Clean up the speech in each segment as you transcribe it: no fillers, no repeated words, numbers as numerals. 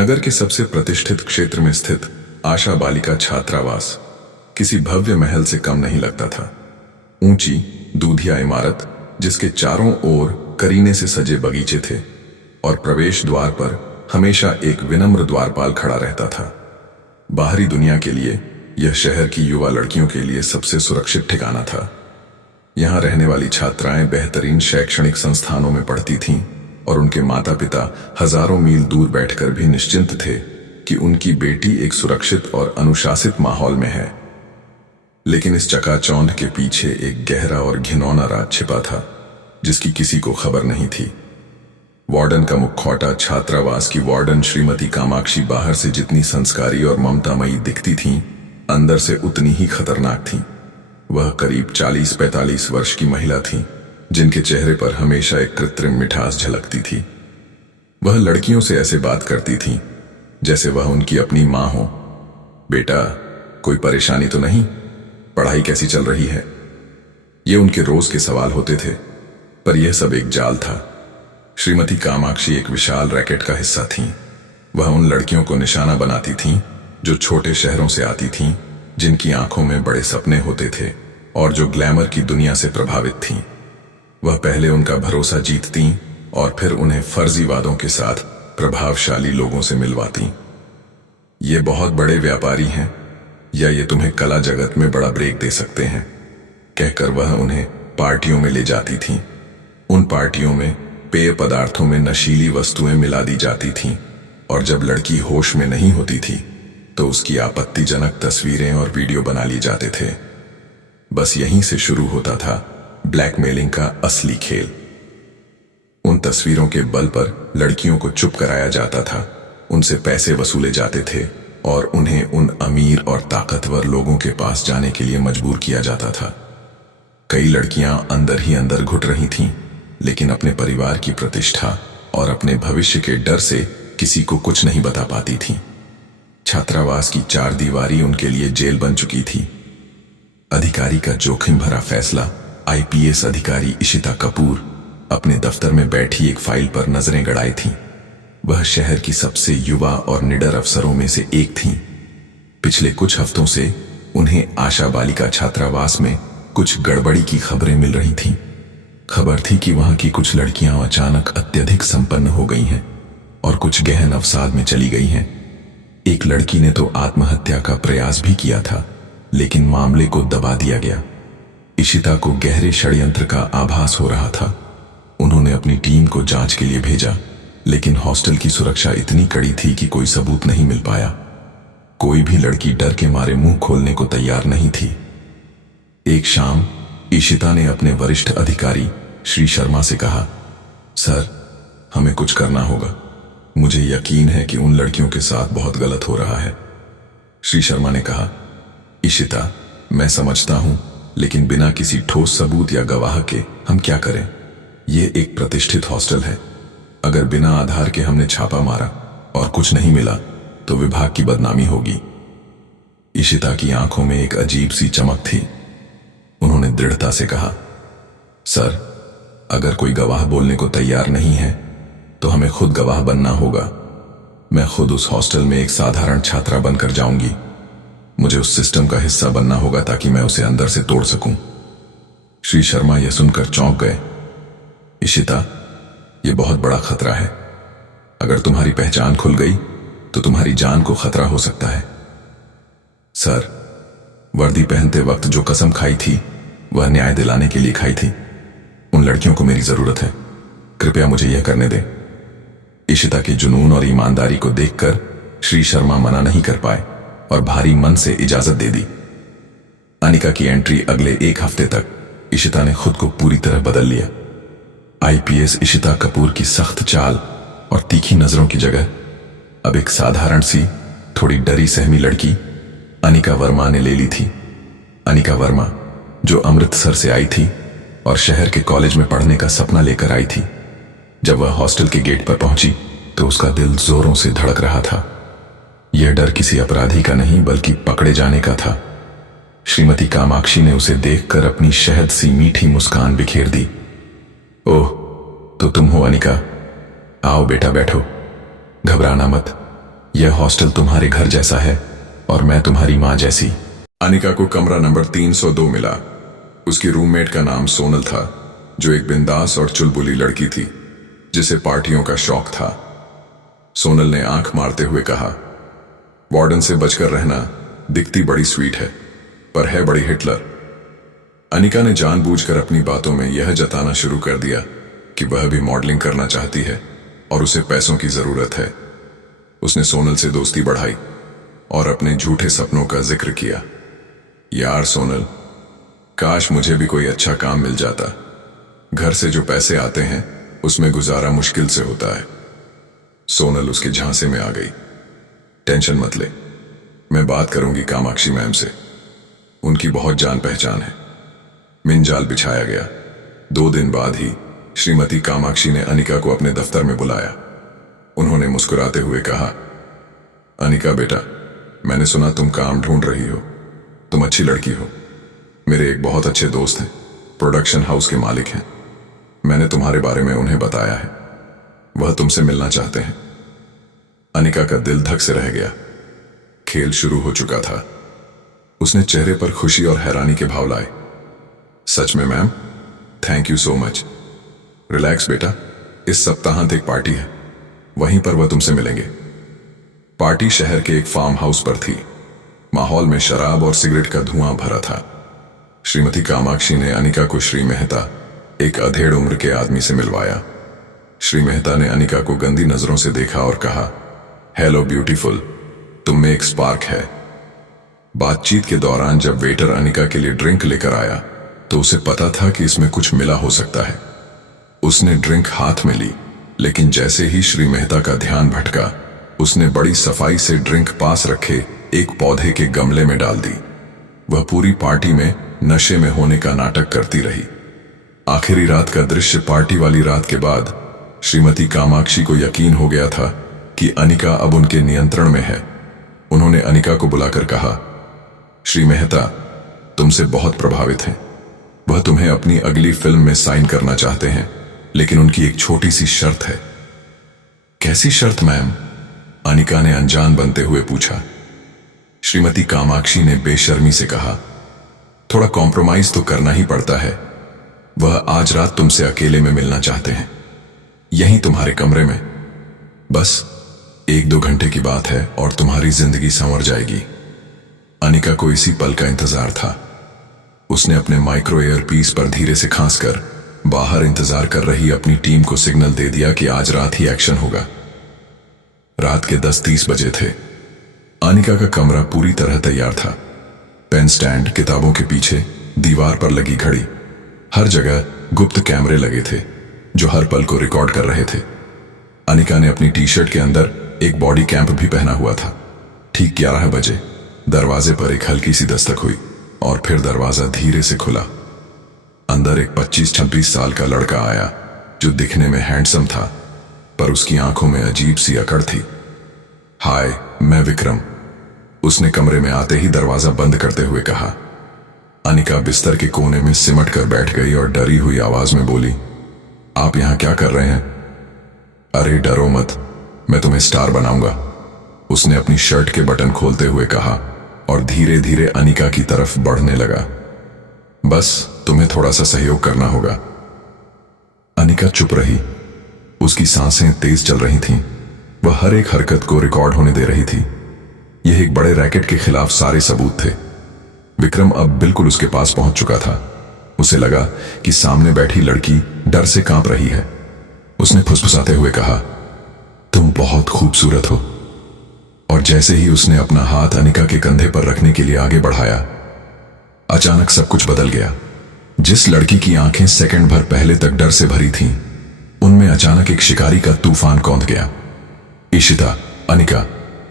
नगर के सबसे प्रतिष्ठित क्षेत्र में स्थित आशा बालिका छात्रावास किसी भव्य महल से कम नहीं लगता था। ऊंची दूधिया इमारत जिसके चारों ओर करीने से सजे बगीचे थे और प्रवेश द्वार पर हमेशा एक विनम्र द्वारपाल खड़ा रहता था। बाहरी दुनिया के लिए यह शहर की युवा लड़कियों के लिए सबसे सुरक्षित ठिकाना था। यहाँ रहने वाली छात्राएं बेहतरीन शैक्षणिक संस्थानों में पढ़ती थीं और उनके माता पिता हजारों मील दूर बैठकर भी निश्चिंत थे कि उनकी बेटी एक सुरक्षित और अनुशासित माहौल में है। लेकिन इस चकाचौंध के पीछे एक गहरा और घिनौना राज छिपा था जिसकी किसी को खबर नहीं थी। वार्डन का मुखौटा छात्रावास की वार्डन श्रीमती कामाक्षी बाहर से जितनी संस्कारी और ममतामयी दिखती थीं, अंदर से उतनी ही खतरनाक थीं। वह करीब 40-45 वर्ष की महिला थीं, जिनके चेहरे पर हमेशा एक कृत्रिम मिठास झलकती थी। वह लड़कियों से ऐसे बात करती थीं जैसे वह उनकी अपनी माँ हो। बेटा, कोई परेशानी तो नहीं? पढ़ाई कैसी चल रही है? ये उनके रोज के सवाल होते थे, पर यह सब एक जाल था। श्रीमती कामाक्षी एक विशाल रैकेट का हिस्सा थीं। वह उन लड़कियों को निशाना बनाती थीं जो छोटे शहरों से आती थीं, जिनकी आंखों में बड़े सपने होते थे और जो ग्लैमर की दुनिया से प्रभावित थीं। वह पहले उनका भरोसा जीतती और फिर उन्हें फर्जी वादों के साथ प्रभावशाली लोगों से मिलवाती। ये बहुत बड़े व्यापारी हैं या ये तुम्हें कला जगत में बड़ा ब्रेक दे सकते हैं, कहकर वह उन्हें पार्टियों में ले जाती थीं। उन पार्टियों में पेय पदार्थों में नशीली वस्तुएं मिला दी जाती थीं और जब लड़की होश में नहीं होती थी तो उसकी आपत्तिजनक तस्वीरें और वीडियो बना लिए जाते थे। बस यहीं से शुरू होता था ब्लैकमेलिंग का असली खेल। उन तस्वीरों के बल पर लड़कियों को चुप कराया जाता था, उनसे पैसे वसूले जाते थे और उन्हें उन अमीर और ताकतवर लोगों के पास जाने के लिए मजबूर किया जाता था। कई लड़कियां अंदर ही अंदर घुट रही थीं, लेकिन अपने परिवार की प्रतिष्ठा और अपने भविष्य के डर से किसी को कुछ नहीं बता पाती थीं। छात्रावास की चार दीवारी उनके लिए जेल बन चुकी थी। अधिकारी का जोखिम भरा फैसला। आईपीएस अधिकारी इशिता कपूर अपने दफ्तर में बैठी एक फाइल पर नजरें गड़ाई थीं। वह शहर की सबसे युवा और निडर अफसरों में से एक थीं। पिछले कुछ हफ्तों से उन्हें आशा बालिका छात्रावास में कुछ गड़बड़ी की खबरें मिल रही थीं। खबर थी कि वहां की कुछ लड़कियां अचानक अत्यधिक संपन्न हो गई हैं और कुछ गहन अवसाद में चली गई हैं। एक लड़की ने तो आत्महत्या का प्रयास भी किया था, लेकिन मामले को दबा दिया गया। इशिता को गहरे षड्यंत्र का आभास हो रहा था। उन्होंने अपनी टीम को जांच के लिए भेजा, लेकिन हॉस्टल की सुरक्षा इतनी कड़ी थी कि कोई सबूत नहीं मिल पाया। कोई भी लड़की डर के मारे मुंह खोलने को तैयार नहीं थी। एक शाम इशिता ने अपने वरिष्ठ अधिकारी श्री शर्मा से कहा, सर, हमें कुछ करना होगा। मुझे यकीन है कि उन लड़कियों के साथ बहुत गलत हो रहा है। श्री शर्मा ने कहा, इशिता, मैं समझता हूं, लेकिन बिना किसी ठोस सबूत या गवाह के हम क्या करें? यह एक प्रतिष्ठित हॉस्टल है। अगर बिना आधार के हमने छापा मारा और कुछ नहीं मिला तो विभाग की बदनामी होगी। इशिता की आंखों में एक अजीब सी चमक थी। उन्होंने दृढ़ता से कहा, सर, अगर कोई गवाह बोलने को तैयार नहीं है तो हमें खुद गवाह बनना होगा। मैं खुद उस हॉस्टल में एक साधारण छात्रा बनकर जाऊंगी। मुझे उस सिस्टम का हिस्सा बनना होगा ताकि मैं उसे अंदर से तोड़ सकूं। श्री शर्मा यह सुनकर चौंक गए। इशिता, यह बहुत बड़ा खतरा है। अगर तुम्हारी पहचान खुल गई तो तुम्हारी जान को खतरा हो सकता है। सर, वर्दी पहनते वक्त जो कसम खाई थी वह न्याय दिलाने के लिए खाई थी। उन लड़कियों को मेरी जरूरत है। कृपया मुझे यह करने दें। इशिता के जुनून और ईमानदारी को देखकर श्री शर्मा मना नहीं कर पाए और भारी मन से इजाजत दे दी। अनिका की एंट्री अगले एक हफ्ते तक इशिता ने खुद को पूरी तरह बदल लिया। आईपीएस इशिता कपूर की सख्त चाल और तीखी नजरों की जगह अब एक साधारण सी, थोड़ी डरी सहमी लड़की अनिका वर्मा ने ले ली थी। अनिका वर्मा, जो अमृतसर से आई थी और शहर के कॉलेज में पढ़ने का सपना लेकर आई थी। जब वह हॉस्टल के गेट पर पहुंची तो उसका दिल जोरों से धड़क रहा था। यह डर किसी अपराधी का नहीं बल्कि पकड़े जाने का था। श्रीमती कामाक्षी ने उसे देखकर अपनी शहद सी मीठी मुस्कान बिखेर दी। ओह, तो तुम हो अनिका? आओ बेटा, बैठो। घबराना मत, यह हॉस्टल तुम्हारे घर जैसा है और मैं तुम्हारी माँ जैसी। अनिका को कमरा नंबर 302 मिला। उसकी रूममेट का नाम सोनल था, जो एक बिंदास और चुलबुली लड़की थी जिसे पार्टियों का शौक था। सोनल ने आंख मारते हुए कहा, वार्डन से बचकर रहना। दिखती बड़ी स्वीट है पर है बड़ी हिटलर। अनिका ने जानबूझकर अपनी बातों में यह जताना शुरू कर दिया कि वह भी मॉडलिंग करना चाहती है और उसे पैसों की जरूरत है। उसने सोनल से दोस्ती बढ़ाई और अपने झूठे सपनों का जिक्र किया। यार सोनल, काश मुझे भी कोई अच्छा काम मिल जाता। घर से जो पैसे आते हैं उसमें गुजारा मुश्किल से होता है। सोनल उसके झांसे में आ गई। टेंशन मत ले, मैं बात करूंगी कामाक्षी मैम से। उनकी बहुत जान पहचान है। मिंजाल बिछाया गया। 2 दिन बाद ही श्रीमती कामाक्षी ने अनिका को अपने दफ्तर में बुलाया। उन्होंने मुस्कुराते हुए कहा, अनिका बेटा, मैंने सुना तुम काम ढूंढ रही हो। तुम अच्छी लड़की हो। मेरे एक बहुत अच्छे दोस्त हैं, प्रोडक्शन हाउस के मालिक हैं। मैंने तुम्हारे बारे में उन्हें बताया है। वह तुमसे मिलना चाहते हैं। अनिका का दिल धक से रह गया। खेल शुरू हो चुका था। उसने चेहरे पर खुशी और हैरानी के भाव लाए। सच में ma'am, thank you so much. Relax बेटा, इस सप्ताहांत एक पार्टी है, वहीं पर वह तुमसे मिलेंगे। पार्टी शहर के एक फार्म हाउस पर थी। माहौल में शराब और सिगरेट का धुआं भरा था। श्रीमती कामाक्षी ने अनिका को श्री मेहता, एक अधेड़ उम्र के आदमी से मिलवाया। श्री मेहता ने अनिका को गंदी नजरों से देखा और कहा, हेलो ब्यूटीफुल, तुम में एक स्पार्क है। बातचीत के दौरान जब वेटर अनिका के लिए ड्रिंक लेकर आया तो उसे पता था कि इसमें कुछ मिला हो सकता है। उसने ड्रिंक हाथ में ली, लेकिन जैसे ही श्री मेहता का ध्यान भटका, उसने बड़ी सफाई से ड्रिंक पास रखे एक पौधे के गमले में डाल दी। वह पूरी पार्टी में नशे में होने का नाटक करती रही। आखिरी रात का दृश्य पार्टी वाली रात के बाद श्रीमती कामाक्षी को यकीन हो गया था कि अनिका अब उनके नियंत्रण में है। उन्होंने अनिका को बुलाकर कहा, श्री मेहता तुमसे बहुत प्रभावित हैं। वह तुम्हें अपनी अगली फिल्म में साइन करना चाहते हैं, लेकिन उनकी एक छोटी सी शर्त है। कैसी शर्त मैम? अनिका ने अनजान बनते हुए पूछा। श्रीमती कामाक्षी ने बेशर्मी से कहा, थोड़ा कॉम्प्रोमाइज तो करना ही पड़ता है। वह आज रात तुमसे अकेले में मिलना चाहते हैं, यहीं तुम्हारे कमरे में। बस 1-2 घंटे की बात है और तुम्हारी जिंदगी संवर जाएगी। अनिका को इसी पल का इंतजार था। उसने अपने माइक्रो एयर पीस पर धीरे से खांसकर बाहर इंतजार कर रही अपनी टीम को सिग्नल दे दिया कि आज रात ही एक्शन होगा। रात के 10:30 बजे थे। अनिका का कमरा पूरी तरह तैयार था। पेन स्टैंड, किताबों के पीछे दीवार पर लगी घड़ी, हर जगह गुप्त कैमरे लगे थे जो हर पल को रिकॉर्ड कर रहे थे। अनिका ने अपनी टी शर्ट के अंदर एक बॉडी कैंप भी पहना हुआ था। ठीक 11 बजे दरवाजे पर एक हल्की सी दस्तक हुई और फिर दरवाजा धीरे से खुला। अंदर एक 25-26 साल का लड़का आया जो दिखने में हैंडसम था, पर उसकी आंखों में अजीब सी अकड़ थी। हाय, मैं विक्रम, उसने कमरे में आते ही दरवाजा बंद करते हुए कहा। अनिका बिस्तर के कोने में सिमट कर बैठ गई और डरी हुई आवाज में बोली, आप यहां क्या कर रहे हैं? अरे डरो मत, मैं तुम्हें स्टार बनाऊंगा, उसने अपनी शर्ट के बटन खोलते हुए कहा और धीरे धीरे अनिका की तरफ बढ़ने लगा। बस तुम्हें थोड़ा सा सहयोग करना होगा। अनिका चुप रही। उसकी सांसें तेज चल रही थीं। वह हर एक हरकत को रिकॉर्ड होने दे रही थी। यह एक बड़े रैकेट के खिलाफ सारे सबूत थे। विक्रम अब बिल्कुल उसके पास पहुंच चुका था। उसे लगा कि सामने बैठी लड़की डर से कांप रही है। उसने फुसफुसाते हुए कहा, तुम बहुत खूबसूरत हो। और जैसे ही उसने अपना हाथ अनिका के कंधे पर रखने के लिए आगे बढ़ाया, अचानक सब कुछ बदल गया। जिस लड़की की आंखें सेकंड भर पहले तक डर से भरी थीं, उनमें अचानक एक शिकारी का तूफान कौंध गया। इशिता, अनिका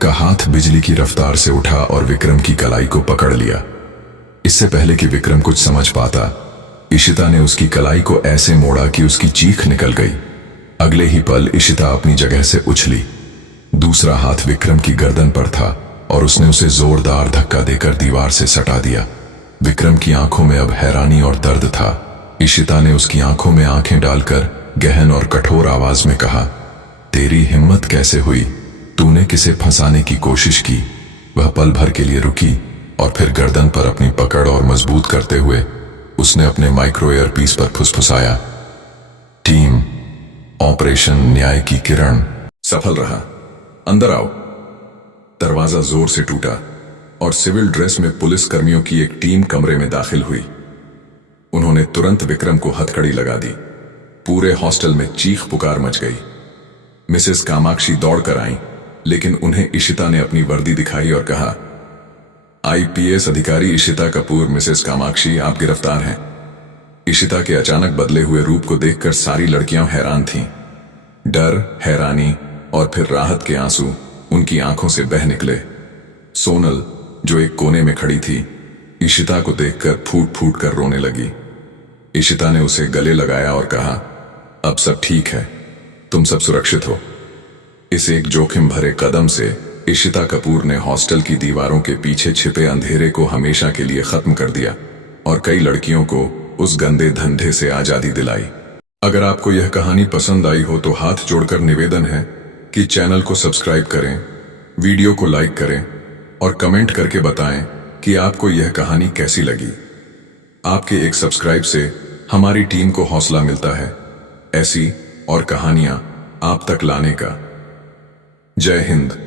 का हाथ बिजली की रफ्तार से उठा और विक्रम की कलाई को पकड़ लिया। इससे पहले कि विक्रम कुछ समझ पाता, इशिता ने उसकी कलाई को ऐसे मोड़ा कि उसकी चीख निकल गई। अगले ही पल इशिता अपनी जगह से उछली। दूसरा हाथ विक्रम की गर्दन पर था और उसने उसे जोरदार धक्का देकर दीवार से सटा दिया। विक्रम की आंखों में अब हैरानी और दर्द था। इशिता ने उसकी आंखों में आंखें डालकर गहन और कठोर आवाज में कहा, तेरी हिम्मत कैसे हुई? तूने किसे फंसाने की कोशिश की। वह पल भर के लिए रुकी और फिर गर्दन पर अपनी पकड़ और मजबूत करते हुए उसने अपने माइक्रो ईयरपीस पर फुसफुसाया, टीम ऑपरेशन न्याय की किरण सफल रहा। अंदर आओ। दरवाजा जोर से टूटा और सिविल ड्रेस में पुलिस कर्मियों की एक टीम कमरे में दाखिल हुई। उन्होंने तुरंत विक्रम को हथकड़ी लगा दी। पूरे हॉस्टल में चीख पुकार मच गई। मिसेस कामाक्षी दौड़कर आईं, लेकिन उन्हें इशिता ने अपनी वर्दी दिखाई और कहा, आईपीएस अधिकारी इशिता कपूर, मिसेस कामाक्षी आप गिरफ्तार हैं। इशिता के अचानक बदले हुए रूप को देखकर सारी लड़कियां हैरान थीं। डर, हैरानी और फिर राहत के आंसू उनकी आंखों से बह निकले। सोनल, जो एक कोने में खड़ी थी, इशिता को देखकर फूट फूट कर रोने लगी। इशिता ने उसे गले लगाया और कहा, अब सब ठीक है, तुम सब सुरक्षित हो। इस एक जोखिम भरे कदम से इशिता कपूर ने हॉस्टल की दीवारों के पीछे छिपे अंधेरे को हमेशा के लिए खत्म कर दिया और कई लड़कियों को उस गंदे धंधे से आजादी दिलाई। अगर आपको यह कहानी पसंद आई हो तो हाथ जोड़कर निवेदन है कि चैनल को सब्सक्राइब करें, वीडियो को लाइक करें और कमेंट करके बताएं कि आपको यह कहानी कैसी लगी। आपके एक सब्सक्राइब से हमारी टीम को हौसला मिलता है ऐसी और कहानियां आप तक लाने का। जय हिंद।